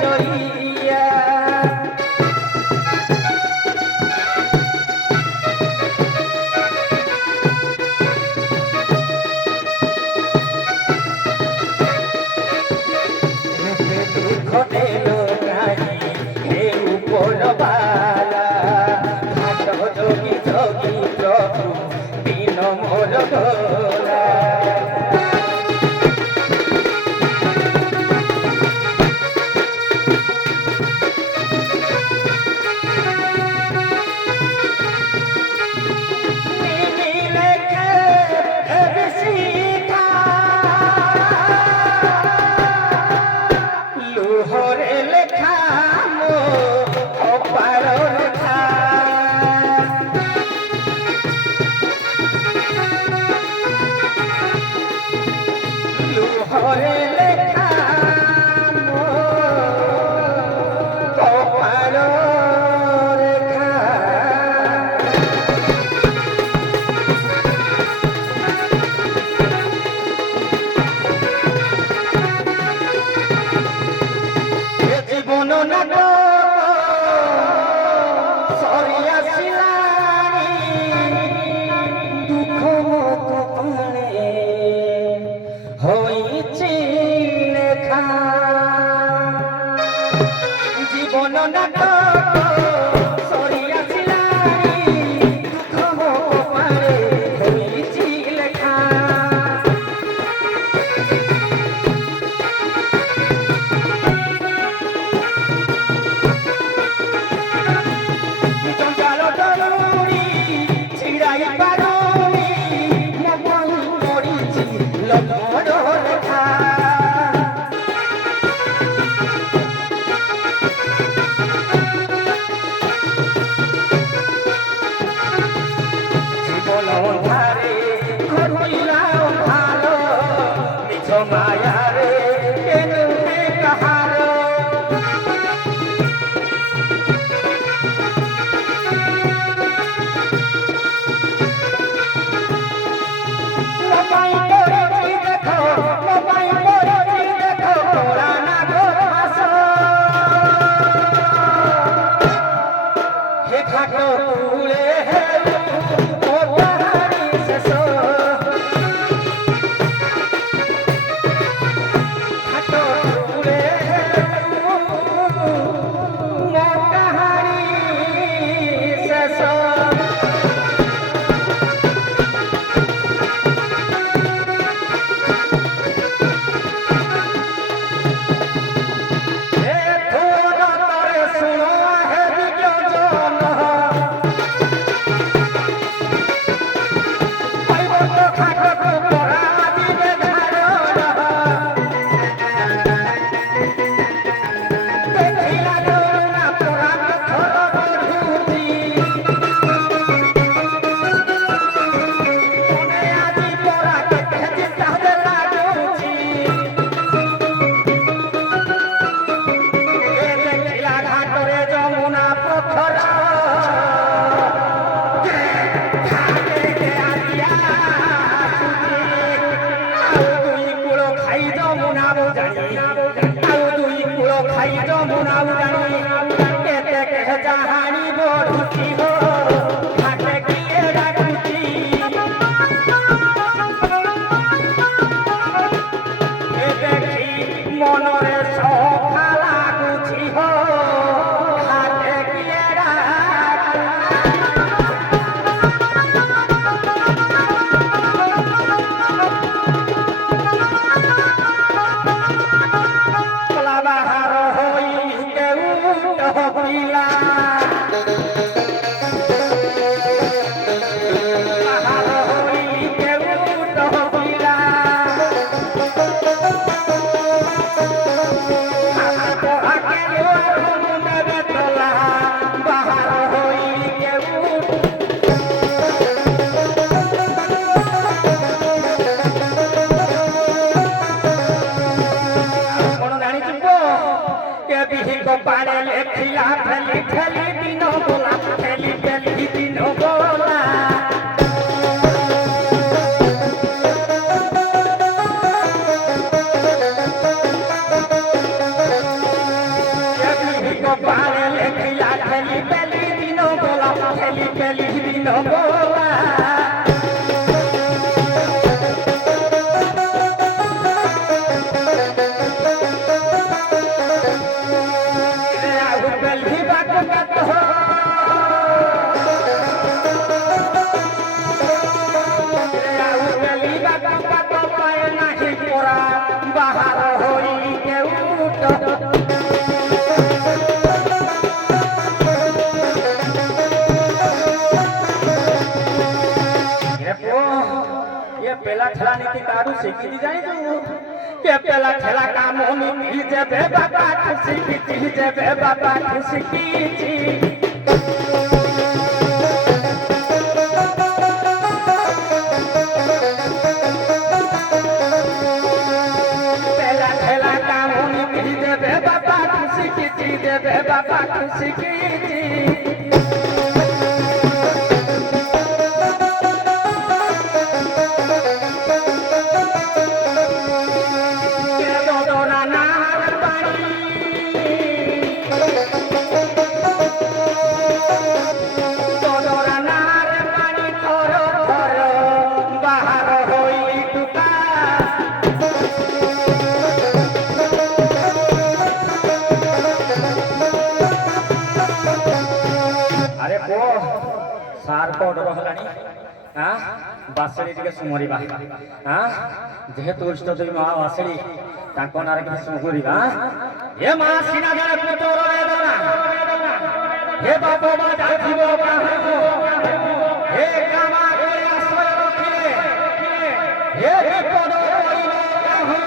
জইয়া ঘটেল কাহি হে উপরবালা ঘাট যোগী যোগী প্রভু বিন মোর দোলা কপালে লেখিলা খেলি পেলি দিন বেলা খেলি পেলি দিন বেলা पेला ठेला नीति कारू सीखी दी जाए के पेला ठेला काम नीति जेबे बाबा खुशी की जेबे बाबा खुशी की पेला ठेला काम नीति जेबे बाबा खुशी की जेबे बाबा खुशी की सार को डर हलानी हां बासड़ी टिके सुमरिबा हां जेहेतु इष्ट देवी महा बासड़ी ताको नारे के सुमरिबा हे मा सीना जरे पुतोर वेदना हे बापो बा जाथिबो काहको हे कामा के आश्रय रखिले हे विपद पइले काहू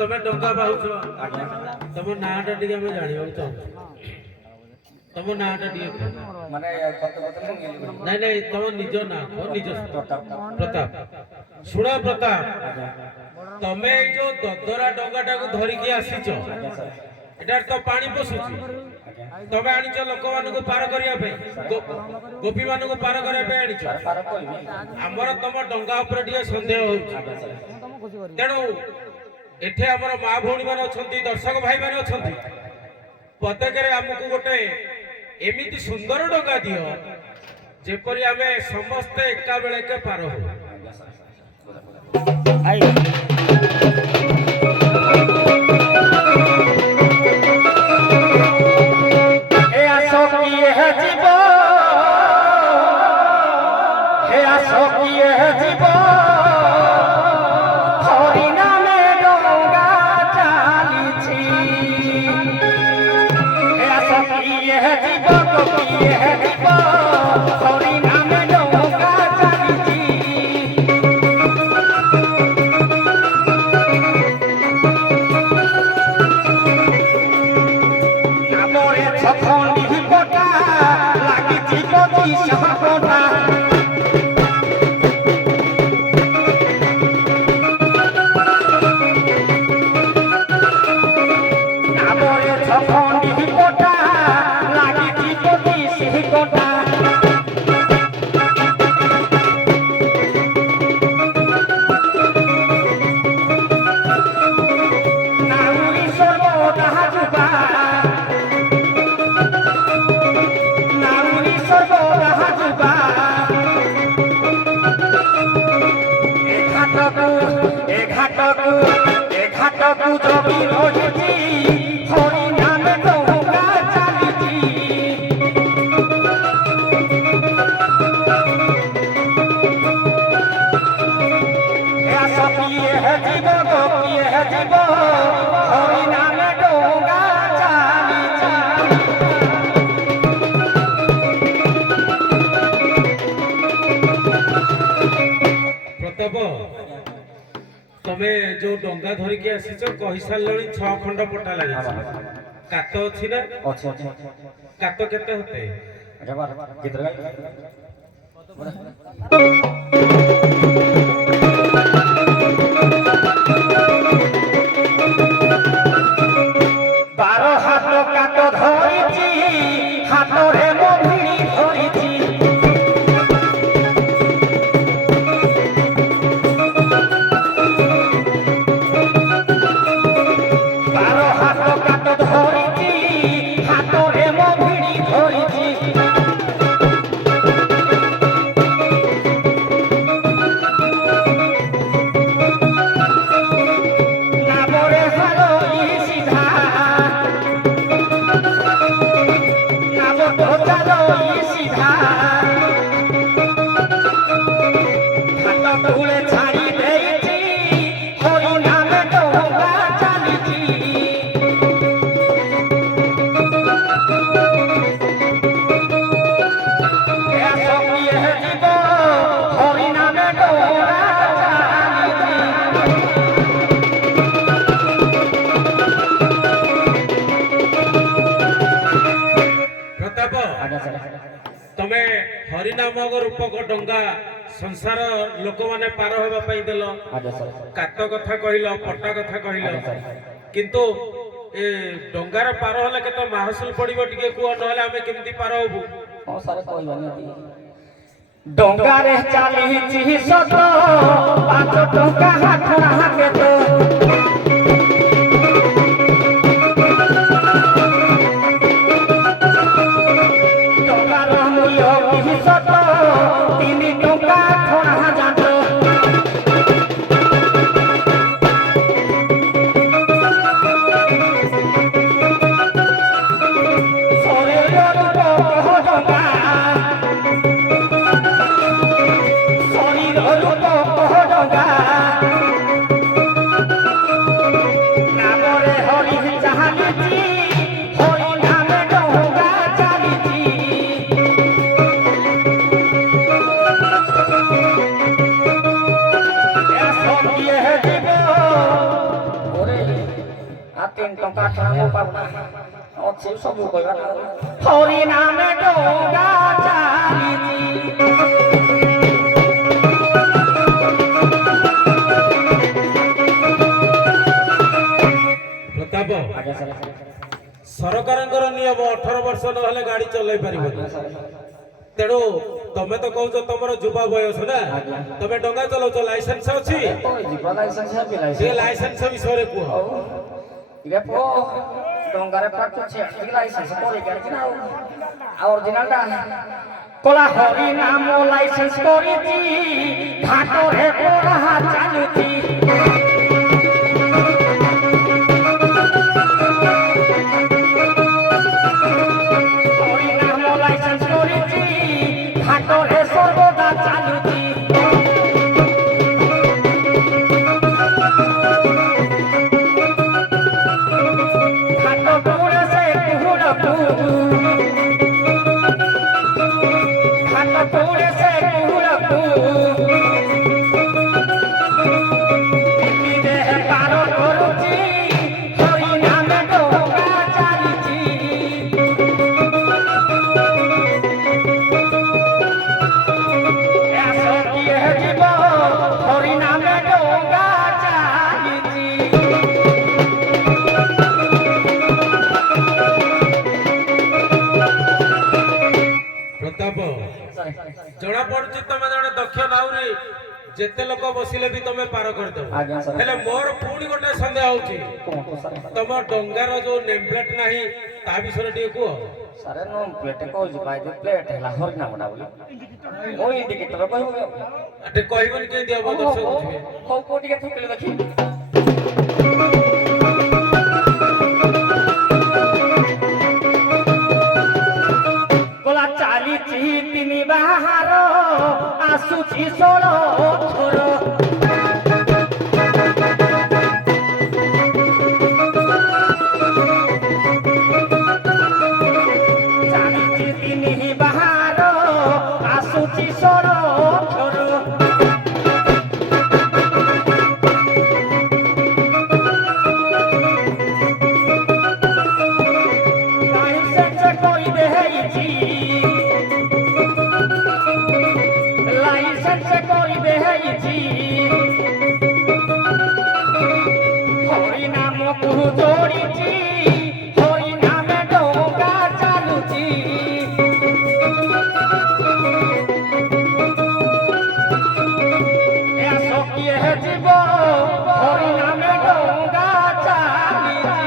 तमे डंगा बाहुछ तम नाटा टिके हम जानिबा चाहू तम नाटा टिके माने कत कत नहीं नहीं तम निज ना को निज प्रताप सुना प्रताप तमे जो ददरा डंगाटा को धरि के आसीचो एटार तो पानी पसुची तमे आनिच लोक मान को पार करिया पे गोपी मान को पार करिया पे आनिच पार कोइबी हमर तम डंगा ऊपर टिके संदेह होउची तेणु एठे हमर मां भौणी मान अछंती दर्शक भाई मान अछंती प्रत्येकरे हमकु गोटे एमिति सुंदर डंगा दियो जेपरि आमे समस्त एका बेले के पार हो ए आसो की है जीवन আস কিয়ে জীব হরি নামে ডঙ্গা চালিছি আস কিয়ে জীব কিয়ে জীব হরি নামে ডঙ্গা চালিছি নামরে ছখন্ডি পটা লাগিছি পতি সহপটা নামরে ছখন্ডি পটা লাগিছি পতি সহপটা নাউরি সর্বদা যুবা নাউরি সর্বদা যুবা এ ঘাটকু জমি রহিছি হরি নামে ডঙ্গা চালিছি এ আস কিয়ে জীব কিয়ে জীব হরি নামে ডঙ্গা চালিছি প্রতাপ ତମେ ଯୋଉ ଡଙ୍ଗା ଧରିକି ଆସିଛ କହି ସାରିଲଣି 6 ଖଣ୍ଡ ପଟା ଲାଗିଛି କାତ ଅଛି ନା ଅଛି ଅଛି କାତ କେତେ ହତେ ଆଚ୍ଛା ବାର ଗୀତ ଗାଇ ବାର ହାତ କାତ ଧରିଛି ହାତରେ ମୋ ଭିଡ଼ି ଧରିଛି ବାର ହାତ କାତ ଧରିଛି ହାତରେ ମୋ ଭିଡ଼ି ଧରିଛି ନାମରେ ହାରୋଇ ସିଧା ନାମ ତ ଚାଲୋଇ ସିଧା ହାତ କୁଳେ ଛାଡ଼ି ଦେଇଛି ହରି ନାମେ ଡଙ୍ଗା ଚାଲିଛି ଏ ଆସ କିଏ ଯିବ ହରି ନାମେ ଡଙ୍ଗା ଚାଲିଛି ପ୍ରତାପ ତମେ ହରିନାମକ ରୂପକ ଡଙ୍ଗା ସଂସାର ଲୋକମାନେ ପାର ହେବା ପାଇଁ ଦେଲ କାତ କଥା କହିଲ ପଟା କଥା କହିଲ କିନ୍ତୁ ଏ ଡଙ୍ଗାର ପାର ହେଲେ କେତେ ମାହସୁଲ ପଡିବ ଟିକେ କୁହ ନହେଲେ ଆମେ କେମିତି ପାର ହବୁ ଡଙ୍ଗାରେ ଚାଲିଛି ସତ 5 ଟଙ୍କା ହାତ କେତେ ଡଙ୍ଗାର ମୂଲ୍ୟ କି ସତ 3 ଟଙ୍କା ଖଣା ଯାତ ଶରୀରର ଡଙ୍ଗା ଶରୀରର ଡଙ୍ଗା ନାମରେ ହରି ଚାଲିଛି ହରି ନାମେ ଡଙ୍ଗା ଚାଲିଛି ଏ ସଖିଏ ଯିବ ଓରେ ଆ 3 ଟଙ୍କା ଠାରୁ ପାଉନା ଅଛି ସବୁ କହିବା ହରି ନାମେ ଡଙ୍ଗା ଚାଲିଛି ପ୍ରତାପ ସରକାରଙ୍କର ନିୟମ 18 ବର୍ଷ ନହେଲେ ଗାଡି ଚଲେଇ ପାରିବନି ତେଣୁ ତମେ ତ କହୁଛ ତମର ଯୁବା ବୟସ ନା ତମେ ଡଙ୍ଗା ଚଲାଉଛ ଲାଇସେନ୍ସ ଅଛି ଟିକେ ଲାଇସେନ୍ସ ବିଷୟରେ କୁହ ଡଙ୍ଗାରେ ପାଠୁଛି ଲାଇସେନ୍ସ କରିକି ଆଣିଛି ନା ଆଉ ଅରିଜିନାଲଟା କଲା ହରି ନାମ ଲାଇସେନ୍ସ କରିଛି ଘାଟରେ ପଢା ଚାଲୁଛି ହରି ନାମ ଲାଇସେନ୍ସ କରିଛି ଘାଟରେ ସର୍ବଦା ଚାଲୁଛି ପ୍ରତାପ ଜଣା ପଡୁଛି ତମେ ଜଣେ ଦକ୍ଷ ନାଉରୀ ଯେତେ ଲୋକ ବସିଲେ ବି ତମେ ପାର କରିଦେବ ଆଜ୍ଞା ସାର୍। ହେଲେ ମୋର ପୁଣି ଗୋଟେ ସନ୍ଦେହ ହଉଛି କୁହନ୍ତୁ ସାର୍। ତମ ଡଙ୍ଗାର ଯୋଉ ନେମ୍ ପ୍ଲେଟ୍ ନାହିଁ ତା ବିଷୟରେ ଟିକେ କୁହ ସାର୍ নো ପ୍ଲେଟ୍ କହୁଛି ଭାଇ ଯେ ପ୍ଲେଟ୍ ହେଲା ହରିନାମଟା ବୋଲି ମୁଁ ଇଣ୍ଡିକେଟର କହିବୁ କି ଟିକେ କହିବନି କେମିତି ହବ ଦର୍ଶକ ବୁଝିବେ ହଉ କୋଉ ଟିକେ ଥକିଲେ ଦେଖି ଚାଲିଛି ତିନି ବାହାର ଆସୁଛି 16 ଥର ଚାଲିଛି ତିନି ବାହାର ଆସୁଛି 16 ଥର ଲାଇସେନ୍ସ କରିଦେଇଛି লাইসেন্স করিবে হেইছি হরি নাম গুরু জড়িছি হরি নামে ডোকা চালুছি এসো কিয়ে জীব হরি নামে ডোকা চালিছি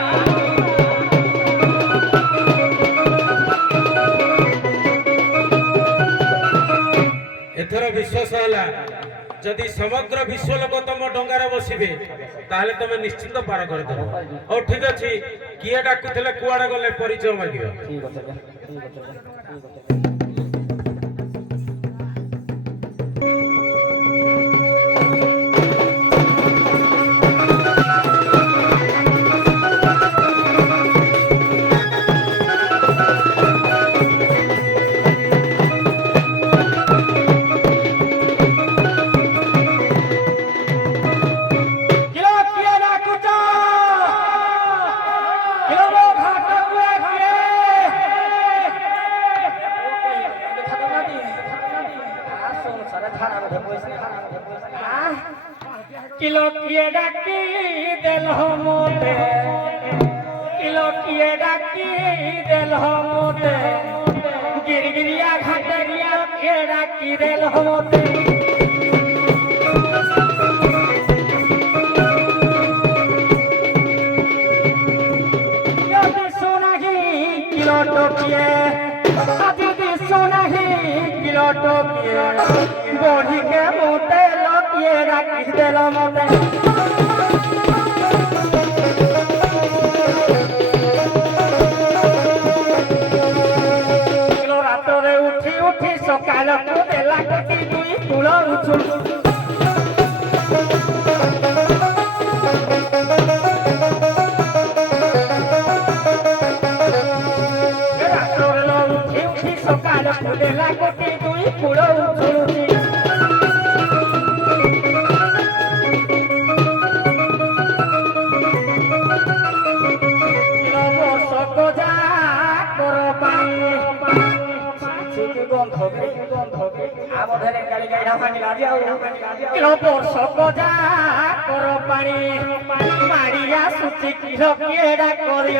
ଏଥର ବିଶ୍ୱାସ ହେଲା ଯଦି ସମଗ୍ର ବିଶ୍ୱ ଲୋକ ତମ ଡଙ୍ଗାରେ ବସିବେ ତାହେଲେ ତମେ ନିଶ୍ଚିତ ପାର କରିଦେବ ହଉ ଠିକ ଅଛି କିଏ ଡାକୁଥିଲେ କୁଆଡେ ଗଲେ ପରିଚୟ ମାଗିବ ঠিক আছে ঠিক আছে ঠিক আছে কিলো কিয়ে ডাকি দেল মতে কিলো কিয়ে ডাকি দেল মতে গিরগিরিয়া ঘাটে গিয়া কিয়ে ডাকি দেল মতে সোনাহি কিলো টকিয়ে দিদি সোনাহি কিলো টকিয়ে বড়িকে মোটে লকিয়ে রাখি দেল মতে রাতরে উঠি উঠি সকালକୁ ଦେଲା କଟି ଦୁଇ କୂଳ ଉଛୁ ରାତରେ ଉଠି ଉଠି ସକାଳକୁ ଦେଲା କଟି ଦୁଇ କୂଳ ଉଛୁଳୁଛି ବର୍ଷକ ଯାକର ପାଣି ମାଡ଼ି ଆସୁଛି କିର କିଏଡ଼ା କରି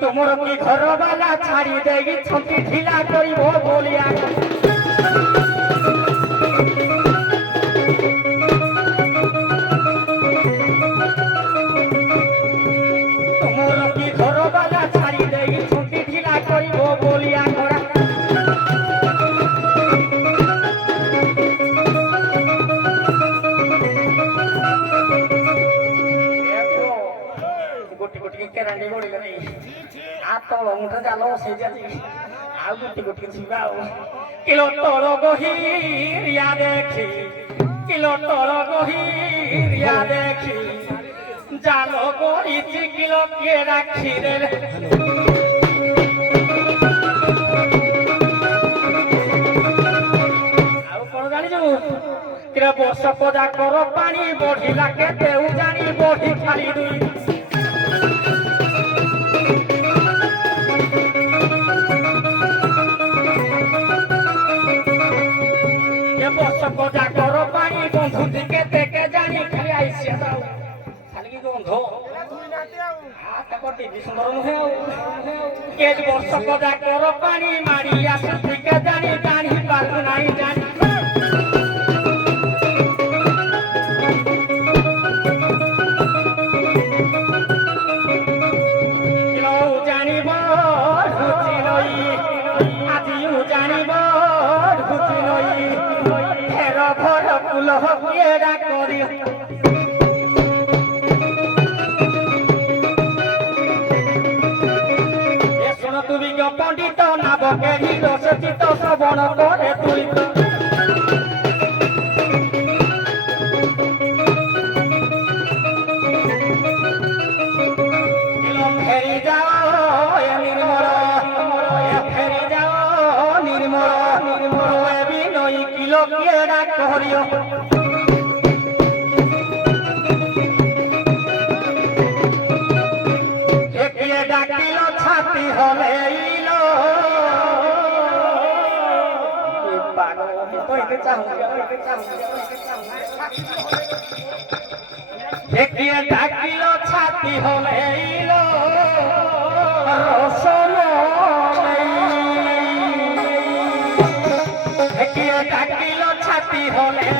ତୁମର କି ଘର ବାଲା ଛାଡ଼ି ଦେଇକି ଛୁଟି ଢିଲା କରିବ ବୋଲିଆ কিলো তল গহিরিয়া দেখি কিলো তল গহিরিয়া দেখি জাল করিছি কিলো কে রাখি রে ଆଉ କଣ ଜାଣିଛୁ କିରେ ବର୍ଷକ ଯାକର ପାଣି ବଢିଲା କେତେ ଜାଣି ବଢି ଖାଲି ଦୁଇ ବର୍ଷକ ଯାକର ପାଣି ବନ୍ଧୁଛି କେତେ କେ ଜାଣି ଖାଲି ଆଇସିଆ ଖାଲି କି ଗନ୍ଧ ତାଙ୍କ ଟିଭି ସୁନ୍ଦର ନୁହେଁ ଆଉ କେତେ ବର୍ଷକ ଯାକର ପାଣି ମାଡ଼ି ଆସୁଛି କେଜାଣି ଜାଣି ପାରୁ ନାହିଁ ଜାଣି ଜାଣିବ ଢୁଚି ନଈ ଆଜି ଜାଣିବ ଢୁଚି ନଈ ଫେର ଘର ଫୁଲ କିଏଡ଼ା କରି পণ্ডিত নাবকেরি রসচিত শ্রবণ করে তুই ফেরি যাও নির্মল ফেরি যাও নির্মল বিনয়ী কিলো কিয়েডা করিও ডাকিল ছাতি হলে ডাকিল ছাতি হলে রসম ডাকিল ছাতি হলে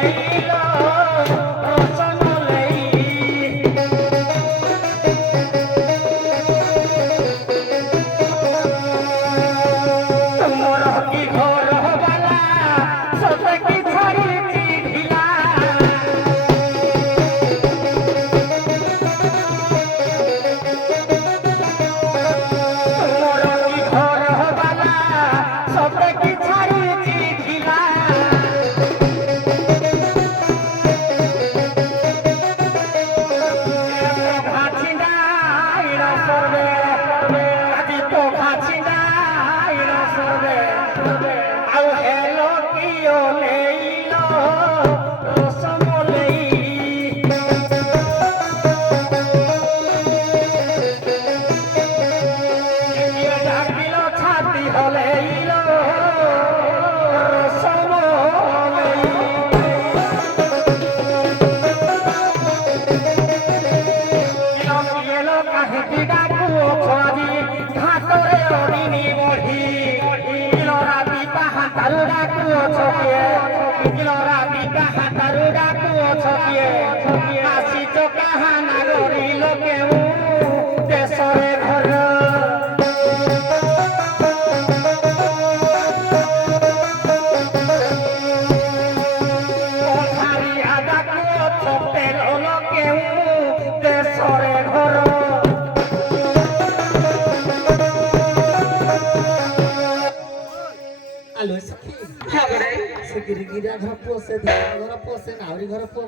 ଘର ପୁଅ ସେ ଘର ପୁଅ ସେ ନାଉରୀ ଘର ପୁଅ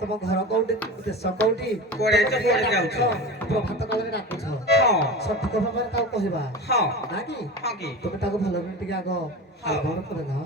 ତମ ଘର କୋଉଠି ଦେଶ କୋଉଠି ପ୍ରଭାତ କାଳରେ ଡାକୁଛ ସଠିକ ଭାବରେ ତାକୁ କହିବା ନା କି ତମେ ତାକୁ ଭଲ ଟିକେ ଆଗ ଆହ୍ୱାନ କରେ ନା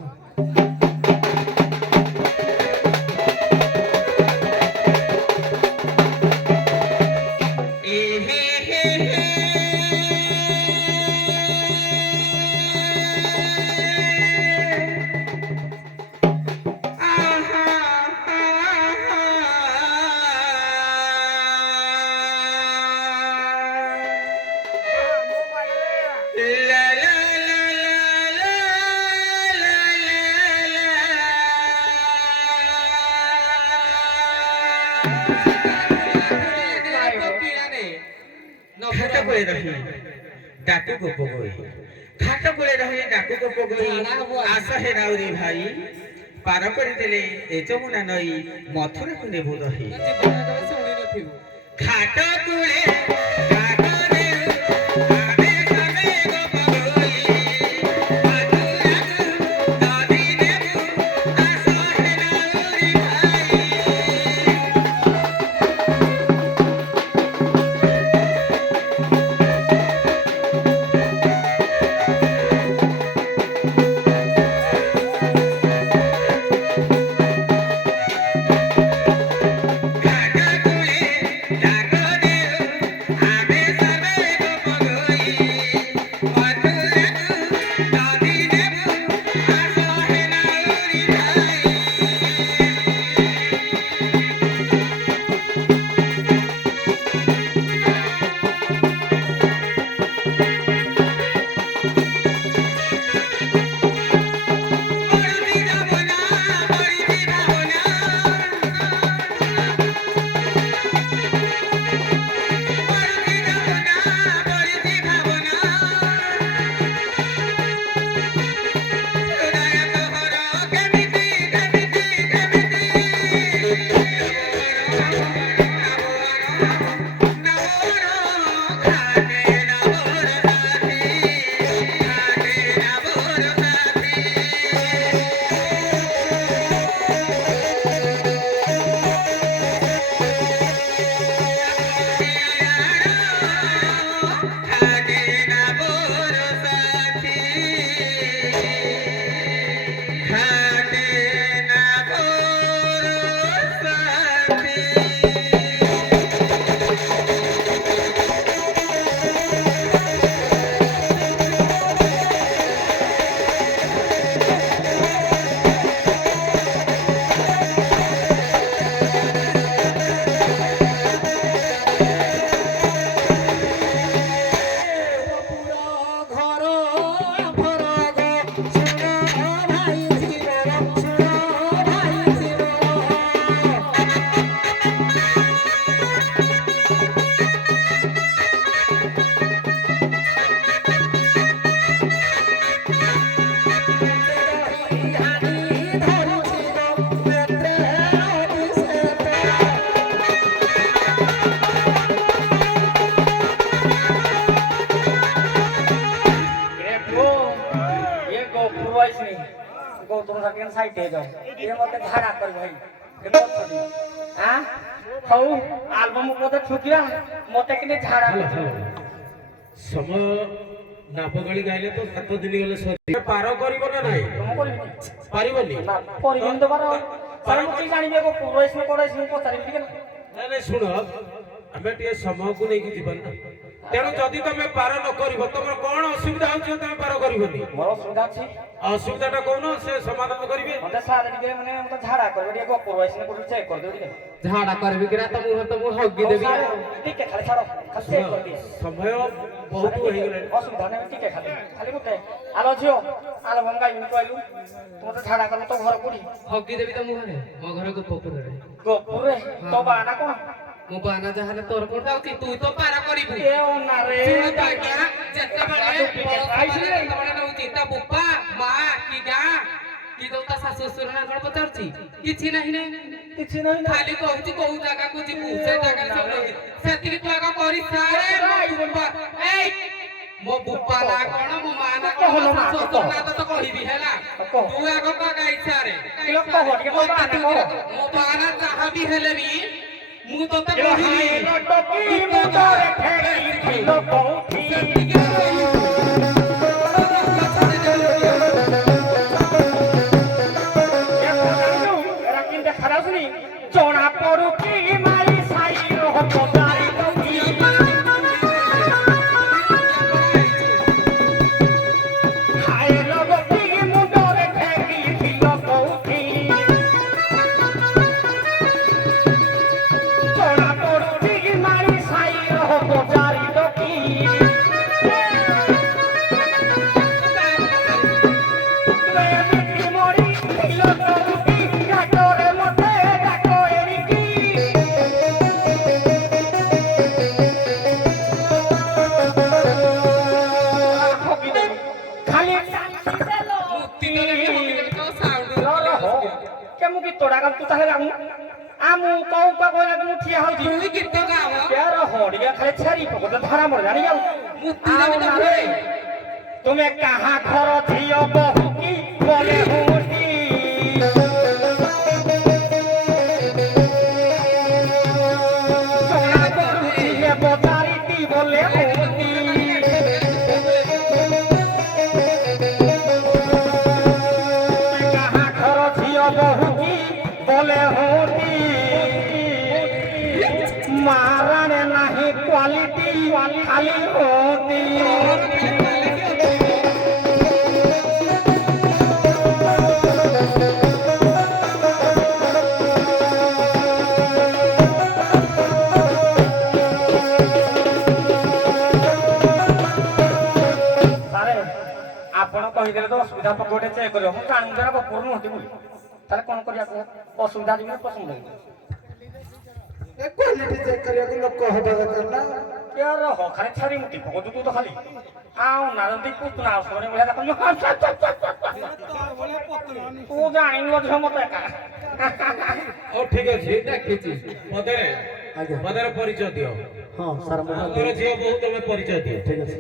ডাকু গোপ গই ঘাট কোলে রহি ডাকু গোপ গই আশা হে রাউরি ভাই পার করে দেলে এ যমুনা নই মথুরা কু নেবু রহি ঘাট কোলে Gaga ଟିକେ ସାଇଟ୍ ହେଇଯାଅ ଇଏ ମତେ ଝାଡ଼ା କରି ଭାଇ ଆଁ ହଉ ଆଲବମ୍ ମତେ ଠୁକିବା ମତେ କିନ୍ତୁ ଝାଡ଼ା ହାଲୋ ହାଲୋ ସମୟ ନାପଗାଳି ଗାଇଲେ ତ 7 ଦିନ ଗଲେ ସରି ପାର କରିବ ନା ନାହିଁ କଣ କରିବି ପାରିବନି ନା କରିବିନି ତ ବାର ସାର୍ ମୁଁ କି ଜାଣିବି ଏକ ପଡ଼ୋଶୀ ପଡ଼ୋଶୀ ମୁଁ ପଚାରିବି ଟିକେ ନାଇଁ ନାଇଁ ଶୁଣ ଆମେ ଟିକେ ସମୟକୁ ନେଇକି ଯିବା ନା ତେଣୁ ଯଦି ତମେ ପାର ନ କରିବ ତମର କଣ ଅସୁବିଧା ହଉଛି ତମେ ପାର କରିବନି ମୋର ଅସୁବିଧା ଅଛି ଅସୁବିଧାଟା କହୁନ ସେ ସମାଧାନ କରିବେ ମତେ ସାର୍ ଟିକେ ମାନେ ମତେ ଝାଡ଼ା କରିବେ ଟିକେ ପଡ଼ୋଶୀ କୋଉଠି ଚେକ୍ କରିଦେବେ ଟିକେ ଝାଡ଼ା କରିବି କିରା ତମକୁ ହଗି ଦେବି ଟିକେ ଖାଲି ଛାଡ଼ ଖାଲି ଚେକ୍ କରିଦିଏ ସମୟ ବହୁତ ହେଇଗଲାଣି ଅସୁବିଧା ନାହିଁ ଟିକେ ଖାଲି ଖାଲି ଗୋଟେ ଆଲୋ ଝିଅ ଆଲୋ ଭଙ୍ଗା ଇମିତି କହିଲୁ ତୁ ମତେ ଝାଡ଼ା କରିବୁ ତୋ ଘର କୋଉଠି ହଗି ଦେବି ତମ ଘରେ ମୋ ଘର ଗୋପପୁରରେ ଗୋପୁରରେ ତୋ ବାନା କଣ ମୋ ବାନା ଯାହାହେଲେ ତୋର କୋଣ ଯାଉଛି ତୁ ତ ପାର କରିବୁ ଏ ଅନାରେ ଯେତେବେଳେ ନଉଛି ତା ବୁପା ମା କି ଗାଁ କି ଯୋଉ ତା ଶାଶୁ ଶ୍ୱଶୁର ନା କଣ ପଚାରୁଛି କିଛି ନାହିଁ କିଛି ନାହିଁ ନା ଖାଲି କହୁଛି କୋଉ ଜାଗାକୁ ଯିବୁ ସେ ଜାଗାରେ ସବୁ ରହୁଛି ସେତିକି ତୁ ଆଗ କରି ସାରେ ମୋ ବୁପା ନା କଣ ମୋ ମା ନା କଣ ମୋ ଶାଶୁ ଶ୍ୱଶୁର ନା ତ କହିବି ହେଲା ତୁ ଆଗ ଗାଇ ସାରେ ମୋ ମା ନା ଯାହା ବି ହେଲେ ବି ମୁଁ ତତେ କହିବି ଜଣା ପଡୁଛି ମାରି ସାଇ तुम्हें कहाँ घर थियो बहु की बोले होती बोले होती कहाँ घर थियो बहु की बोले होती महारानी नहीं क्वालिटी खाली होती କହିଦେଲେ ତ ଅସୁବିଧା ପକୋଟେ ଚେକ୍ କରିବ ମୁଁ ଜାଣିନି ଜଣେ ଗପୁର ନୁହନ୍ତି ବୋଲି ତାହେଲେ କଣ କରିବାକୁ ଅସୁବିଧା ଯିବି ପସନ୍ଦ କ୍ୱାଲିଟି ଚେକ୍ କରିବାକୁ ଲୋକ ହବା ଦରକାର ନା କେ ରହ ଖାଲି ଛାଡ଼ି ମୁଠି ପକଉଛୁ ତୁ ତ ଖାଲି ଆଉ ନାରନ୍ତି ପୁତୁନା ଆସୁନି ଭଳିଆ ଦେଖୁଛୁ ତୁ ଜାଣିନୁ ଝିଅ ମତେ ଏକା ହଉ ଠିକ ଅଛି ଡାକିଛି ପଦରେ ପଦରେ ପରିଚୟ ଦିଅ ହଁ ସାର୍ ମୋର ଝିଅ ବୋହୁ ତମେ ପରିଚୟ ଦିଅ ଠିକ ଅଛି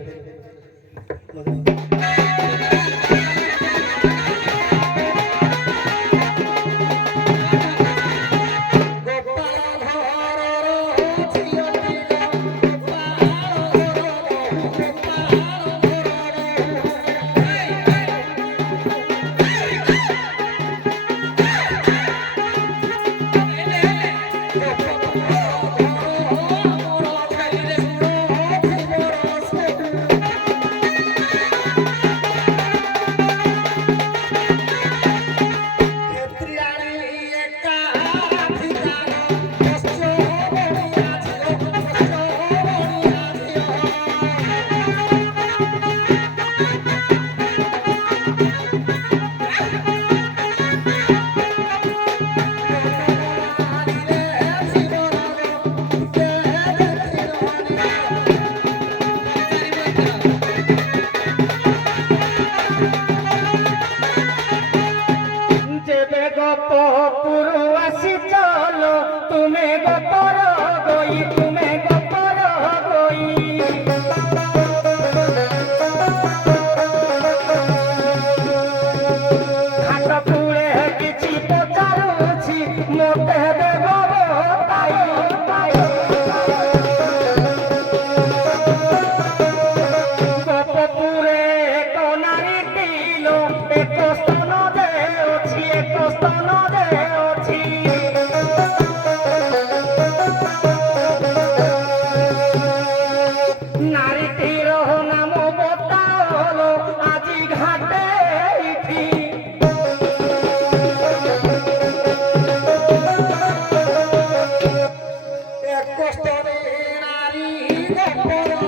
কষ্টরে নারী গপরে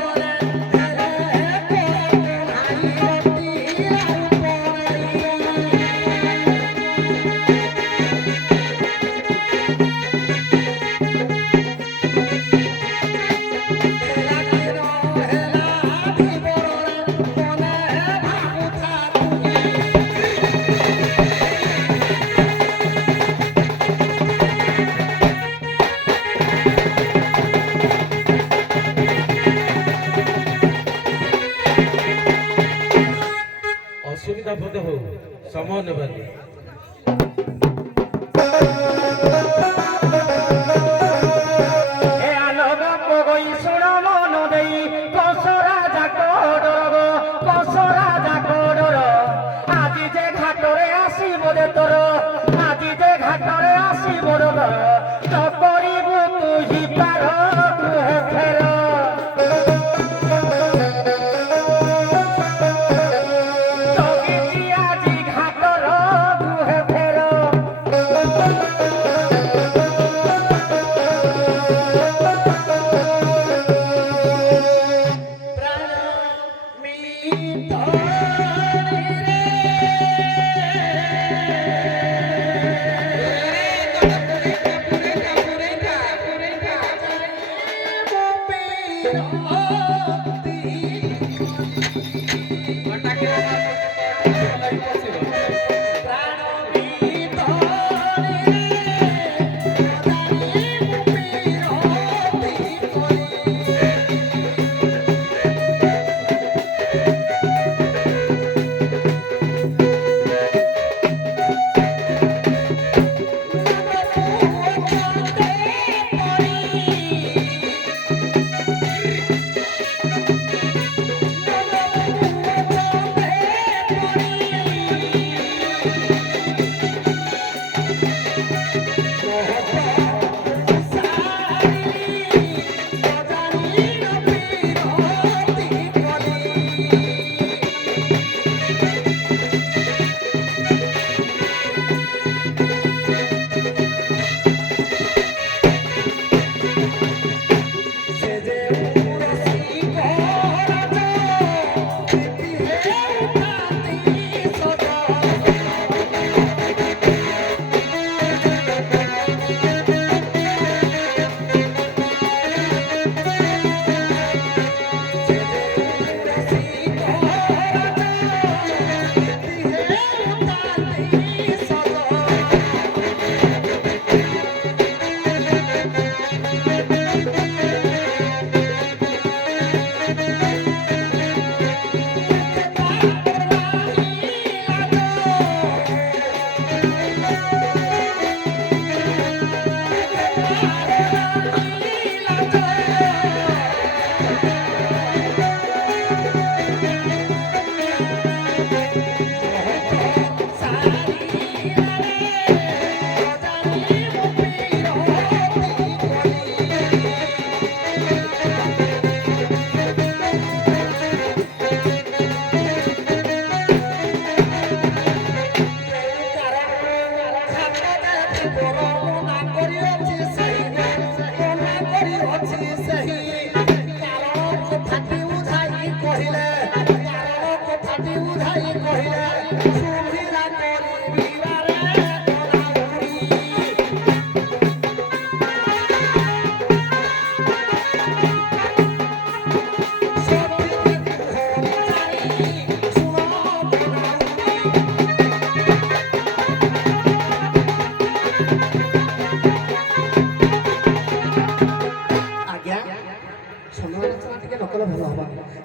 নারী অতি ଅସୁବିଧା ବୋଧ ହଉ ସମୟ ନେବାନି। ଏ ଆଲୋକ ପଗଇ ଶୁଣ ମନ ଦେଇ କସରା ଯାକଡର କସରା ଯାକଡର ଆଜି ଯେ ଘାଟରେ ଆସିବ ରେ ତୋର ଆଜି ଯେ ଘାଟରେ ଆସିବ ର ତ କରିବୁ ତୁ ହି ପାର କୁହେ ଫେର ଜଗିଛି ଆଜି ଘାଟର କୁହେ ଫେର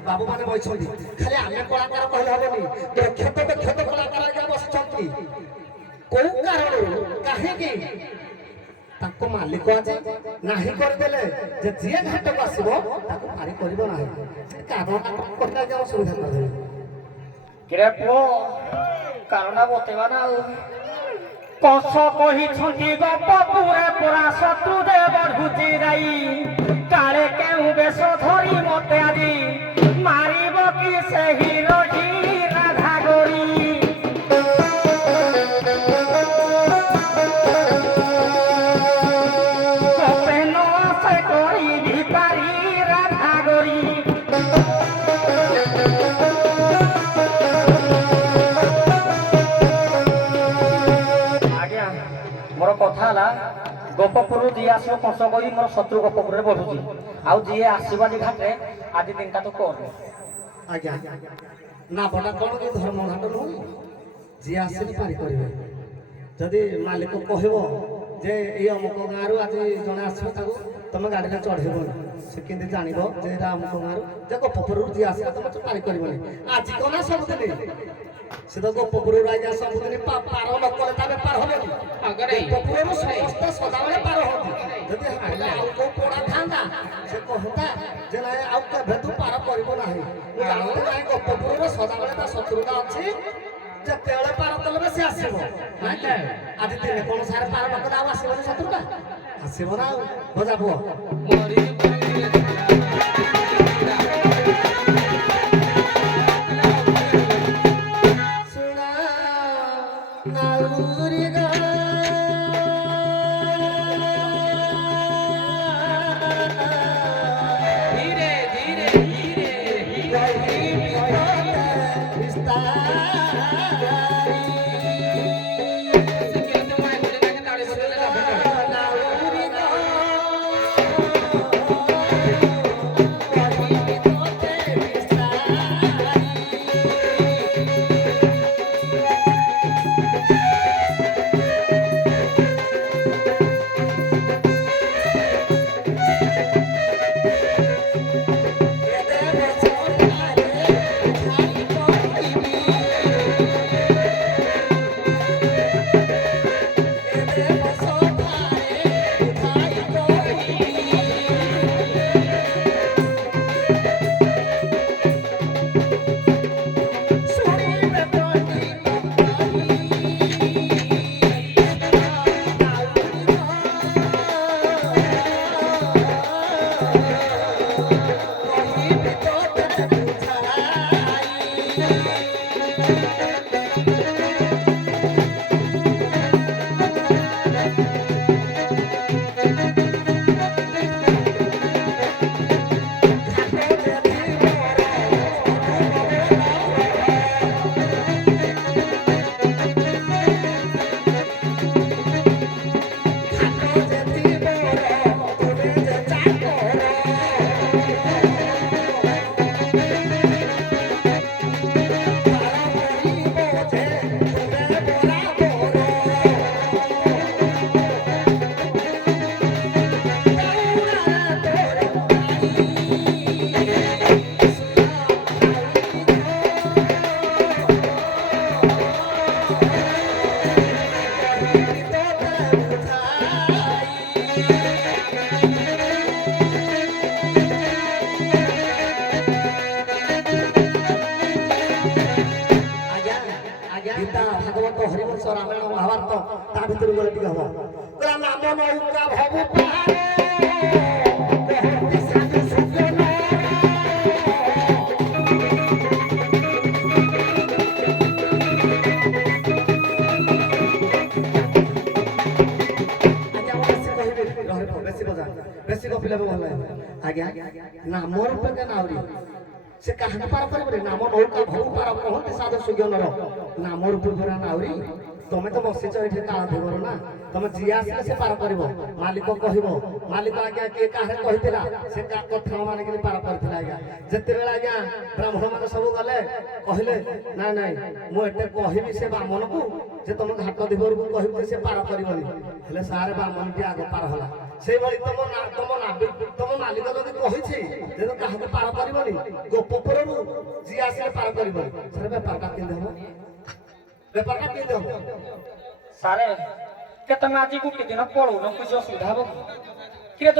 बाबू माने बइछंती खाली आमे कलाकार कहले हबनी दक्षत कलाकार आगे बसछंती को कारण काहे की ताको मालिक আছে नाही कर देले जे जे घाट को आसीबो ताको पारी करिवो नाही कारणटा कोटा जे असुविधा करे किरे पो कारणा बतेबा ना कस कहिछंती गप पुरे पुरा शत्रु दे बढुची जाई काले केउ बेश धरी मते आदि मारिब कि सेही रही राधा गोरी कपे न आसे करी ଗୋପପୁରରୁ ଯିଏ ଆସିବ କଂସ କହି ମୋର ଶତ୍ରୁ ଗୋପପୁରରେ ବଢୁଛି ଆଉ ଯିଏ ଆସିବ ଆଜି ଘାଟରେ ଆଜି ଦିନଟା ତ କରୁନି ଆଜ୍ଞା ନା ବଟା କଣ କି ଧର୍ମଘାଟ ନୁହେଁ ଯିଏ ଆସିଲେ ପାରି କରିବେ ଯଦି ମାଲିକ କହିବ ଯେ ଏଇ ଅମୁକ ଗାଁରୁ ଆଜି ଜଣେ ଆସିବ ତାକୁ ତମେ ଗାଡ଼ିରେ ଚଢ଼େଇବନି ସେ କେମିତି ଜାଣିବ ଯେ ଏଇଟା ଅମୁକ ଗାଁରୁ ଯେ ଗୋପପୁରରୁ ଯିଏ ଆସିଲା ତମେ ପାରି କରିବନି ଆଜି କଣ ନା ସବୁଦିନ ସେ ତ ଗୋପପୁରରୁ ଆଜ୍ଞା ସବୁଦିନ ପାର ନ କଲେ ତା ବେପାର ହବନି ଗୋପପୁରରୁ ସମସ୍ତେ ସଦାବେଳେ ପାର ହନ୍ତି ଯଦି ଆଉ କୋଉ ପୋଡ଼ା ଥାନ୍ତା ସେ କହନ୍ତା ଯେ ନାଇଁ ଆଉ କେବେ ତୁ ପାର କରିବ ନାହିଁ ମୁଁ ଜାଣନ୍ତି ନାଇଁ ଗୋପପୁରର ସଦାବେଳେ ତା ଶତ୍ରୁତା ଅଛି ଯେତେବେଳେ ପାର କଲେ ସେ ଆସିବ ଆଜି ଦିନେ କଣ ସାରେ ପାର ନ କଲେ ଆଉ ଆସିବନି ଶତ୍ରୁତା ଆସିବ ନା ଆଉ ଭଜା ପୁଅ ଗୀତା ଭାଗବତ ହରିବଂଶ ରାମାୟଣ ମହାଭାରତ ତା ଭିତରୁ ଗଲେ ଟିକେ ହବ ନାମ ନୌକା ଭବୁ ପାହାରେ କହନ୍ତି ସାଧୁ ସୁଜନ ବେଶୀ ଗପିଲେ ଭଲ ଲାଗେ ଆଜ୍ଞା ନାମ ରୂପେ କେନ ଆହୁରି ସେ କାହାକୁ ପାର କରିବରେ ନାମ ନୌକା ଭବୁ ପାର କହନ୍ତି ସାଧୁ ସୁଜ୍ଞନର ନାମ ରୂପେ ପରା ନାଉରି ତମେ ତ ବସିଛ ଏଠି କାଳ ଥିବର ନା ତମେ ଯିଏ ଆସିଲେ ସେ ପାର କରିବ ମାଲିକ କହିବ ମାଲିକ ଆଜ୍ଞା କିଏ କାହାରେ କହିଥିଲା ସେ କଥା ମାନିକିରି ପାର କରିଥିଲା ଆଜ୍ଞା ଯେତେବେଳେ ଆଜ୍ଞା ବ୍ରାହ୍ମଣ ମାନେ ସବୁ ଗଲେ କହିଲେ ନାଇଁ ନାଇଁ ମୁଁ ଏତେ କହିବି ସେ ବାମନକୁ ଯେ ତମ ଘାଟ ଦିଗରକୁ କହିବି ଯେ ସେ ପାର କରିବନି ହେଲେ ସାରେ ବାମନଟି ଆଗ ପାର ହେଲା ସେଇଭଳି ତମ ମାଲିକ ଯଦି କହିଛି ଯେ କାହାକୁ ପାର କରିବନି ଗୋପପୁରରୁ ଯିଏ ଆସିଲେ ପାର କରିବନି ସେଟା ବେପାରଟା କେମିତି ହବ ବେପାରଟା କେମିତି ହବ ସାରେ କେ ତମେ ଆଜି ଗୋଟେ ଦିନ ପଳଉନ କିଛି ଅସୁବିଧା ହବ କିରେ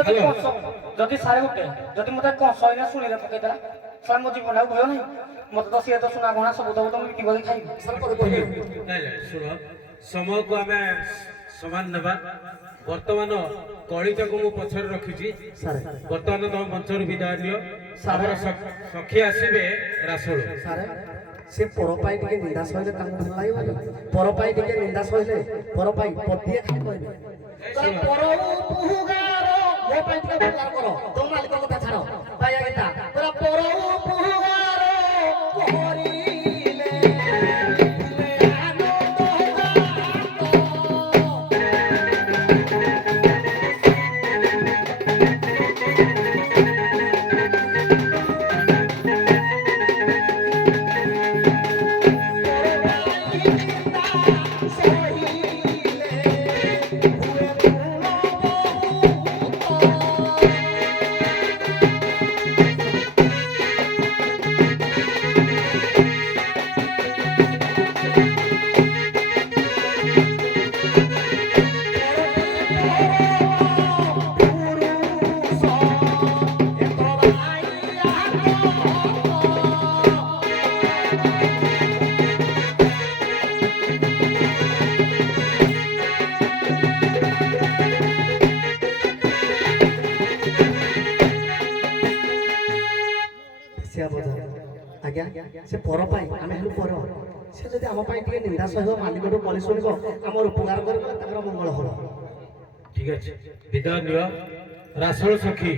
ଯଦି ସାରେ ଗୋଟେ ଯଦି ମତେ କଂସ ଏଇନା ଶୁଣିରେ ପକେଇଦେଲା ସାର୍ ମୋ ଜୀବନ ଆଉ ଭୟ ନାହିଁ ମତେ ତ ସିଏ ତ ସୁନା ଗହଣା ସବୁ ଦବ ତମେ ବିକି ବଳି ଖାଇବି ଶୁଣ ସମୟକୁ ଆମେ ସମାନ ନେବା ବର୍ତ୍ତମାନ କଳିଟାକୁ ମୁଁ ପଛରେ ରଖିଛି ବର୍ତ୍ତମାନ ତମ ମଞ୍ଚରୁ ବିଦାୟ ନିଅ ଆମର ସଖୀ ଆସିବେ ରାସୋଳ ସେ ପରପାଇ ଟିକେ ନିନ୍ଦା ସହିଲେ ତାଙ୍କୁ ଭଲ ଲାଗିବନି ପରପାଇ ଟିକେ ନିନ୍ଦା ସହିଲେ ପରପାଇ ପତିଏ ଖାଲି କହିବେ ପର ପୁହୁଗାର ମୋ ପାଇଁ ଟିକେ ଉପକାର କର ତୋ ମାଲିକ କଥା ଛାଡ଼ ପାଇଆ ଗୀତା ପର ପୁହୁଗାର କରିଲେ ଆନନ୍ଦ ଆଜ୍ଞା ସେ ପର ପାଇଁ ଆମେ ହେଲୁ ପର ସେ ଯଦି ଆମ ପାଇଁ ଟିକେ ନିନ୍ଦା ସହିବ ମାଲିକଠୁ କଳି ଶୁଣିବ ଆମର ଉପକାର କରିବ ତାଙ୍କର ମଙ୍ଗଳ ହବ। ঠিক আছে বিদায় নিও রাসল সখী